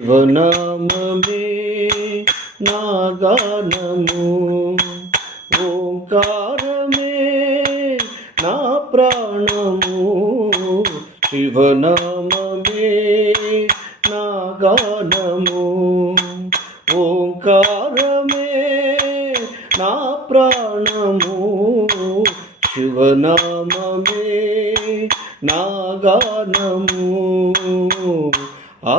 శివనామమే నాగానము ఓంకారమే నా ప్రాణము శివనామమే నాగానము ఓంకారమే నా ప్రాణము శివనామమే నాగానము ఆ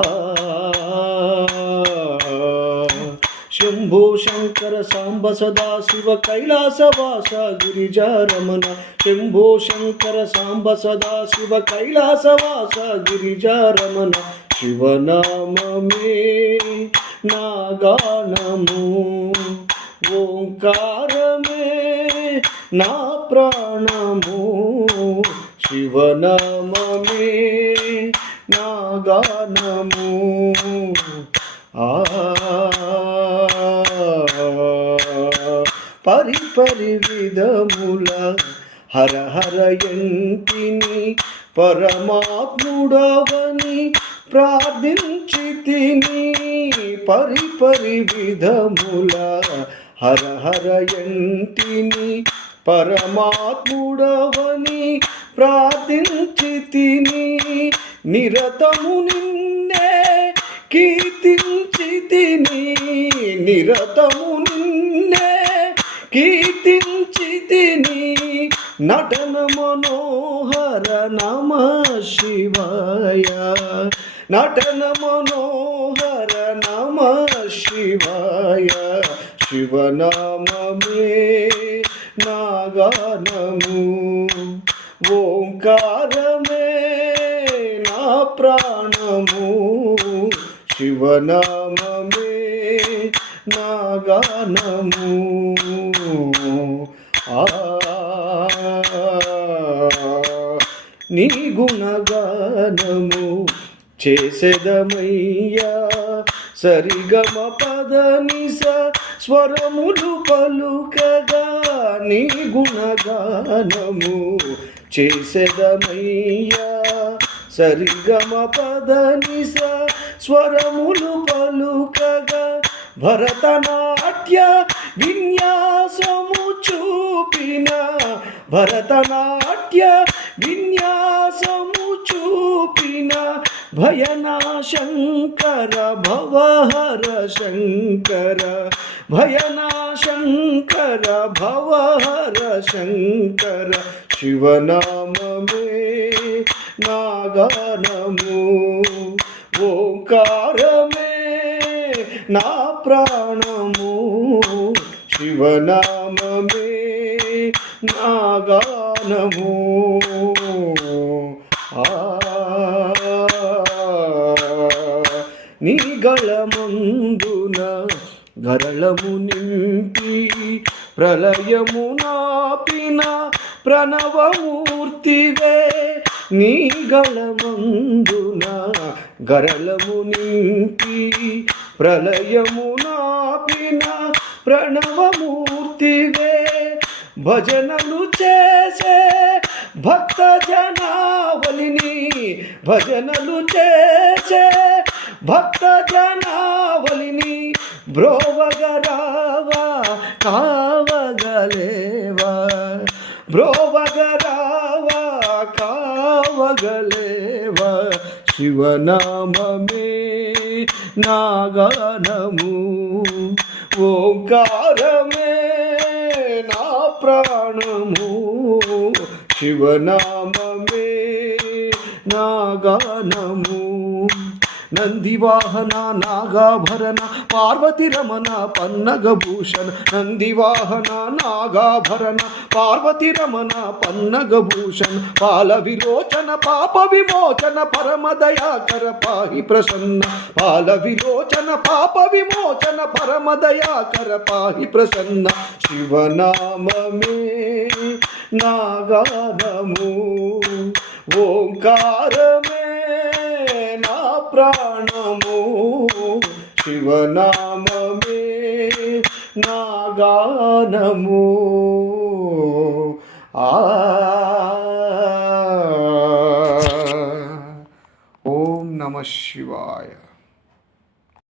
ಶಂಕರ ಸಾಂಬ ಸದಾ ಶಿವ ಕೈಲಾಸವಾಸ ಗಿರಿಜ ರಮಣ ಶಂಭೋ ಶಂಕರ ಸಾಂಬ ಸದಾ ಶಿವ ಕೈಲಾಸವಾಸ ಗಿರಿಜ ರಮಣ ಶಿವನಾಮ ಮೇ ನಾಗಾನಮೋ ಓಂಕಾರ ಮೇ ನಾ ಪ್ರಾಣಮೋ ಶಿವನಾಮ ಮೇ ನಾಗಾನಮೋ ಆ హరి విధముల హర హర ఎంటిని పరమాత్ముడవని ప్రార్థించి తిని పరిపరి విధముల హర హర ఎంటిని పరమాత్ముడవని ప్రార్థించి తిని నిరతము నిన్నే కీర్తించి తిని నిరతము నిన్నే నటన మనోహర నమ శివాయ. నటన మనోహర నమ శివాయ. శివనామే నాగానము. ఓంకారమే నా ప్రాణము. శివనామే నాగానము. ఆ నీ గుణగానము చేసేదమయ్యా. సరిగమ పదనిస స్వరములు పలుకగా నీ గుణగానము చేసేదమయ్యా. సరిగమ పదనిస స్వరములు పలుకగా భరతనాట్య విన్యాసము చూపిన. భరతనాట్య విన్యా భయనాశంకర భవహర శంకర భయనాశంకర భవహర శంకర శివనామమే నాగానము ఓంకారమే నా ప్రాణము శివనామమే నా గానము ఆ గళమందున గరళము నింపి ప్రళయము నాపిన ప్రణవమూర్తివే నీ గళమందున గరళము నింపి ప్రళయము నాపిన ప్రణవమూర్తివే భజనలు చేసే భక్త జనావలిని భజనలు చేసే భక్త జనావలిని బ్రోవగరావా కావగలేవా? బ్రోవగరావా కావగలేవా? శివనామే నాగానము ఓంకారమే నా ప్రాణము శివనామే నా గానము నందివాహన నాగాభరణ పార్వతి రమణ పన్నగభూషణ. నందివాహన నాగాభరణ పార్వతి రమణ పన్నగభూషణ. పాల విలోచన పాప విమోచన పరమ దయాకర పాహి ప్రసన్న. పాల విలోచన పాప విమోచన పరమ దయాకర పాహి ప్రసన్న. శివనామమే నాగానము ఓంకారమే నా ప్రాణము శివనామే నాగానము. ఆ. ఓం నమ శివాయ.